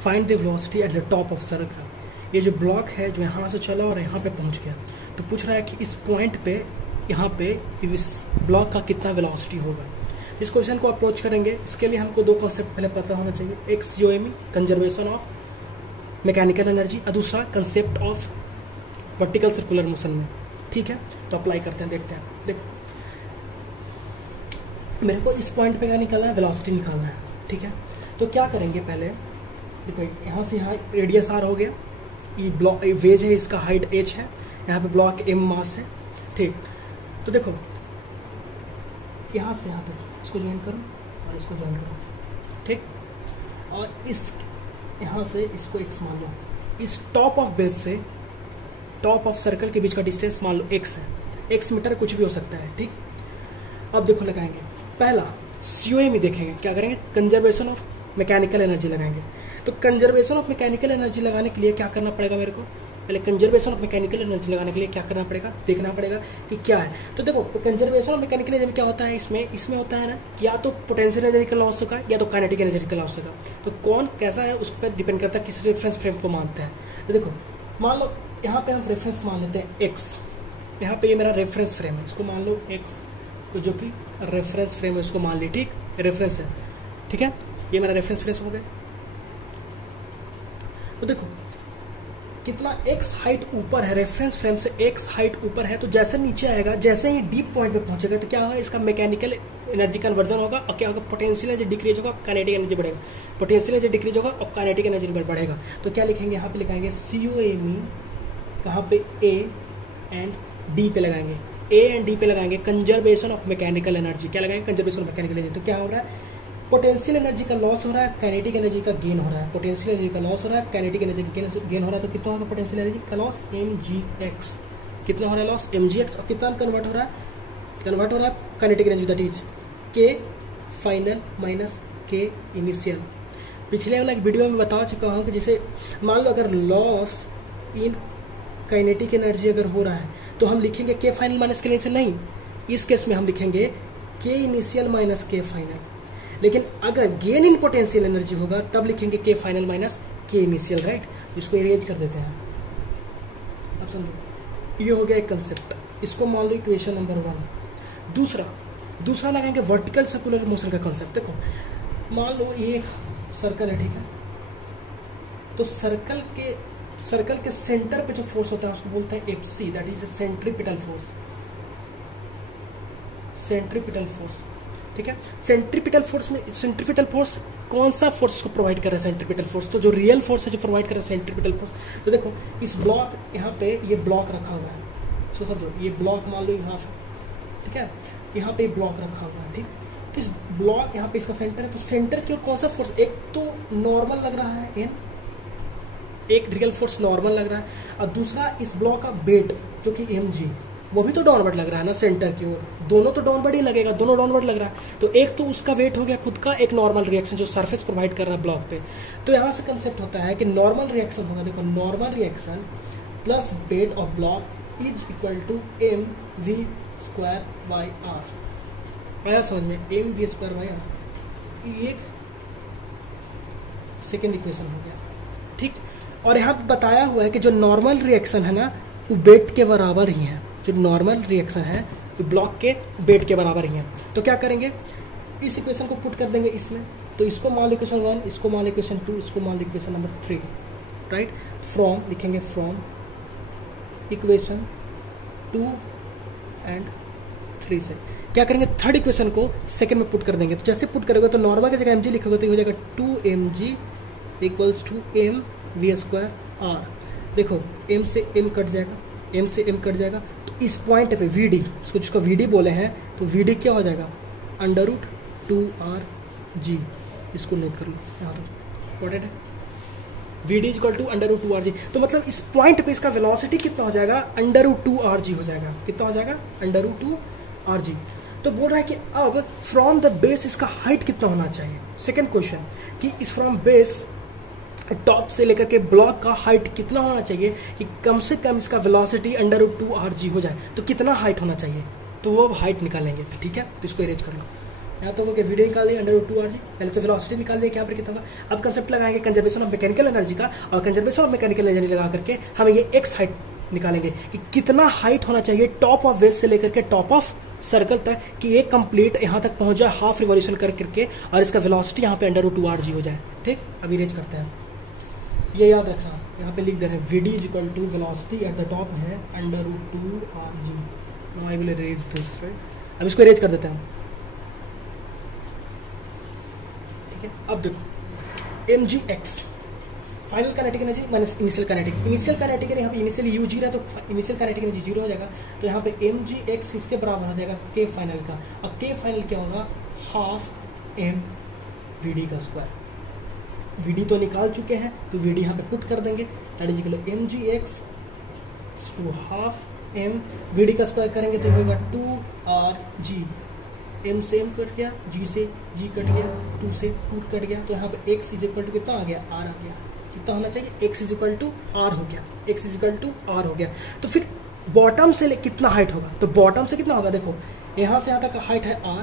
Find the velocity at the top of circle. ये जो block है जो यहाँ से चला और यहाँ पे पहुँच गया, तो पूछ रहा है कि इस पॉइंट पे यहाँ पे इस ब्लॉक का कितना वेलोसिटी होगा। इस क्वेश्चन को अप्रोच करेंगे, इसके लिए हमको दो कॉन्सेप्ट पहले पता होना चाहिए, एक COME conservation of mechanical energy और दूसरा concept of vertical circular motion में। ठीक है, तो अप्लाई करते हैं, देखते हैं। देखो मेरे को इस पॉइंट पे क्या निकालना है, वेलोसिटी निकालना है। ठीक है, तो क्या करेंगे पहले, देखो यहाँ से यहाँ रेडियस R हो गया, ये ब्लॉक वेज है, इसका हाइट h है, यहाँ पे ब्लॉक m मास है। ठीक, तो देखो यहाँ से यहाँ तक इसको ज्वाइन करो और इसको ज्वाइन करो। ठीक, और इस यहाँ से इसको x मान लो, इस टॉप ऑफ बेस से टॉप ऑफ सर्कल के बीच का डिस्टेंस मान लो x है, x मीटर कुछ भी हो सकता है। ठीक, अब देखो लगाएंगे, पहला COME देखेंगे, क्या करेंगे, कंजर्वेशन ऑफ मैकेनिकल एनर्जी लगाएंगे। तो कंजर्वेशन ऑफ मैकेनिकल एनर्जी लगाने के लिए क्या करना पड़ेगा मेरे को, पहले कंजर्वेशन ऑफ मैकेनिकल एनर्जी लगाने के लिए क्या करना पड़ेगा, देखना पड़ेगा कि क्या है। तो देखो कंजर्वेशन ऑफ मैकेनिकल एनर्जी क्या होता है, इसमें होता है ना कि या तो पोटेंशियल एनर्जी का लॉस होगा या तो काइनेटिक एनर्जी का लॉस होगा। तो कौन कैसा है उस पर डिपेंड करता है किस रेफरेंस फ्रेम को मानते हैं। तो देखो मान लो यहाँ पे हम रेफरेंस मान लेते हैं x, यहाँ पे ये मेरा रेफरेंस फ्रेम है, इसको मान लो x, तो जो कि रेफरेंस फ्रेम है उसको मान ली। ठीक, रेफरेंस है। ठीक है, ये मेरा रेफरेंस फ्रेम हो गया। तो देखो कितना x हाइट ऊपर है, रेफरेंस फ्रेम से x हाइट ऊपर है, तो जैसे नीचे आएगा, जैसे ही डीप पॉइंट पे पहुंचेगा तो क्या होगा, इसका मैकेनिकल एनर्जी कन्वर्जन होगा और क्या होगा, पोटेंशियल एनर्जी डिक्रीज होगा, काइनेटिक एनर्जी बढ़ेगा, पोटेंशियल एनर्जी डिक्रीज होगा और काइनेटिक एनर्जी बढ़ेगा। तो क्या लिखेंगे, यहाँ पे लिखाएंगे COME, कहाँ पे A एंड D पे लगाएंगे, A एंड D पे लगाएंगे कंजर्वेशन ऑफ मैकेनिकल एनर्जी। क्या लगाएंगे, कंजर्वेशन ऑफ मैकेनिकल एनर्जी। तो क्या हो रहा है, पोटेंशियल एनर्जी का लॉस हो रहा है, काइनेटिक एनर्जी का गेन हो रहा है। पोटेंशियल एनर्जी का लॉस हो रहा है, काइनेटिक एनर्जी का गेन हो रहा है। तो कितना होगा पोटेंशियल एनर्जी का लॉस, mgx। कितना हो रहा है लॉस, mgx, और कितना कन्वर्ट हो रहा है, kinetic energy, that is k final minus k initial. पिछले वाला एक वीडियो में बता चुका हूँ कि जैसे मान लो अगर लॉस इन काइनेटिक एनर्जी अगर हो रहा है तो हम लिखेंगे k final minus k initial, नहीं, इस केस में हम लिखेंगे k initial minus k final. लेकिन अगर गेन इन पोटेंशियल एनर्जी होगा तब लिखेंगे k final minus k initial, right. इसको इरेज कर देते हैं। अब समझो, ये हो गया एक कंसेप्ट, इसको मान लो इक्वेशन नंबर 1। दूसरा लगाएंगे वर्टिकल सर्कुलर मोशन का कंसेप्ट। देखो मान लो ये एक सर्कल है, ठीक है, तो सर्कल के सेंटर पे जो फोर्स होता है उसको बोलते हैं FC, that is centripetal force. ठीक है, सेंट्रीपिटल फोर्स कौन सा फोर्स को प्रोवाइड कर रहा है, सेंट्रीपिटल फोर्स। तो जो रियल फोर्स है जो प्रोवाइड कर रहा है सेंट्रीपिटल फोर्स। तो देखो इस ब्लॉक, यहाँ पे ये ब्लॉक रखा हुआ है, इसको समझो, ये ब्लॉक मान लो यहाँ पे, ठीक है, यहाँ पे ब्लॉक रखा हुआ है। ठीक, तो इस ब्लॉक यहाँ पे इसका सेंटर है, तो सेंटर की ओर कौन सा फोर्स, एक तो नॉर्मल लग रहा है n, एक रियल फोर्स नॉर्मल लग रहा है, और दूसरा इस ब्लॉक का वेट जो कि mg, वो भी तो डाउनवर्ड लग रहा है ना सेंटर की ओर, दोनों तो डाउनवर्ड ही लगेगा, दोनों डाउनवर्ड लग रहा है। तो एक तो उसका वेट हो गया खुद का, एक नॉर्मल रिएक्शन जो सरफेस प्रोवाइड कर रहा है ब्लॉक पे। तो यहाँ से कंसेप्ट होता है कि नॉर्मल रिएक्शन होगा, देखो normal reaction plus weight of block is equal to mv²/r। आया समझ में, mv²/r, एक सेकेंड इक्वेशन हो गया। ठीक, और यहाँ पे बताया हुआ है कि जो नॉर्मल रिएक्शन है ना वो वेट के बराबर ही है, जो नॉर्मल रिएक्शन है वो ब्लॉक के वेट के बराबर ही है। तो क्या करेंगे, इस इक्वेशन को पुट कर देंगे इसमें, तो इसको मान लो इक्वेशन 1, इसको मान लो इक्वेशन 2, इसको मान लो इक्वेशन नंबर 3, राइट। फ्रॉम लिखेंगे, फ्रॉम इक्वेशन 2 एंड 3 से क्या करेंगे, थर्ड इक्वेशन को सेकंड में पुट कर देंगे। तो जैसे पुट करोगे तो नॉर्मल की जगह mg लिखोगे तो हो जाएगा 2mg इक्वल्स टू mv²r। देखो m से m कट जाएगा, तो इस पॉइंट पे vd, इसको जिसको vd बोले हैं, तो vd क्या हो जाएगा, √2rg। इसको नोट कर लो यहाँ पर, इंपॉर्टेंट है, vd इक्वल टू √2rg। तो मतलब इस पॉइंट पे इसका वेलोसिटी कितना हो जाएगा, √2rg हो जाएगा। कितना हो जाएगा, √2rg। तो बोल रहा है कि अब फ्रॉम द बेस इसका हाइट कितना होना चाहिए। सेकंड क्वेश्चन कि इस फ्रॉम बेस टॉप से लेकर के ब्लॉक का हाइट कितना होना चाहिए कि कम से कम इसका वेलोसिटी √2rg हो जाए, तो कितना हाइट होना चाहिए, तो वो हाइट निकालेंगे। ठीक है, तो इसको इरेज कर लो, यहाँ तो कि वीडियो निकाल दिया √2rg, पहले तो वेलोसिटी निकाल दिया, यहाँ पर कितना होगा। अब कंसेप्ट लगाएंगे कंजर्वेशन ऑफ मैकेनिकल एनर्जी का, और कंजर्वेशन ऑफ मैकेनिकल एनर्जी लगा करके हम ये एक्स हाइट निकालेंगे कि कितना हाइट होना चाहिए टॉप ऑफ वेव से लेकर के टॉप ऑफ सर्कल तक, कि ये कंप्लीट यहाँ तक पहुँच जाए हाफ रिवॉल्यूशन कर करके, और इसका वेलोसिटी यहाँ पे √2rg हो जाए। ठीक, अभी रेंज करते हैं, ये याद रखना, यहाँ पे लिख दे रहे हैं vd is equal to velocity at the top है √2rg। Now I will erase this, right. अब इसको इरेज कर देते हैं, ठीक है। अब देखो mgx final kinetic energy minus initial kinetic energy, यहाँ पे इनिशियली u 0 है तो इनिशियल काइनेटिक एनर्जी 0 हो जाएगा, तो यहाँ पे mgx इसके बराबर हो जाएगा k फाइनल का, और k फाइनल क्या होगा, हाफ m vd का स्क्वायर। vd तो निकाल चुके हैं तो vd यहाँ पे पुट कर देंगे, that is equal to mgx to half m vd का स्क्वायर करेंगे तो होगा 2rg, m से m कट गया, g से g कट गया, 2 से 2 कट गया, तो यहाँ पे x इज इक्वल टू कितना आ गया, r आ गया। कितना होना चाहिए, x is equal to r हो गया, x is equal to r हो गया। तो फिर बॉटम से कितना हाइट होगा, तो बॉटम से कितना होगा, देखो यहाँ से यहाँ तक हाइट है r,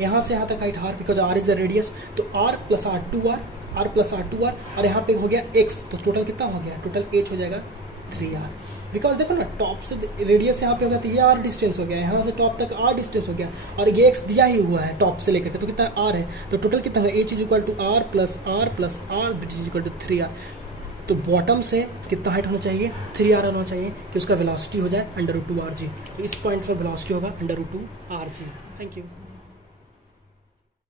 यहाँ से यहाँ तक height r, because r is the radius, तो r plus r 2r, r plus r 2r, और यहाँ पे हो गया x, तो टोटल कितना हो गया, टोटल h हो जाएगा 3r। बिकॉज देखो ना, टॉप से रेडियस यहाँ पे होगा तो ये r डिस्टेंस हो गया, यहाँ से टॉप तक r डिस्टेंस हो गया, और ये x दिया ही हुआ है टॉप से लेकर के, तो कितना r है, तो टोटल कितना होगा, h is equal to r plus r which is equal to 3r। तो बॉटम से कितना हाइट होना चाहिए, 3r होना चाहिए, कि उसका वेलोसिटी हो जाए √2rg। तो इस पॉइंट पर वेलोसिटी होगा √2rg। Thank you.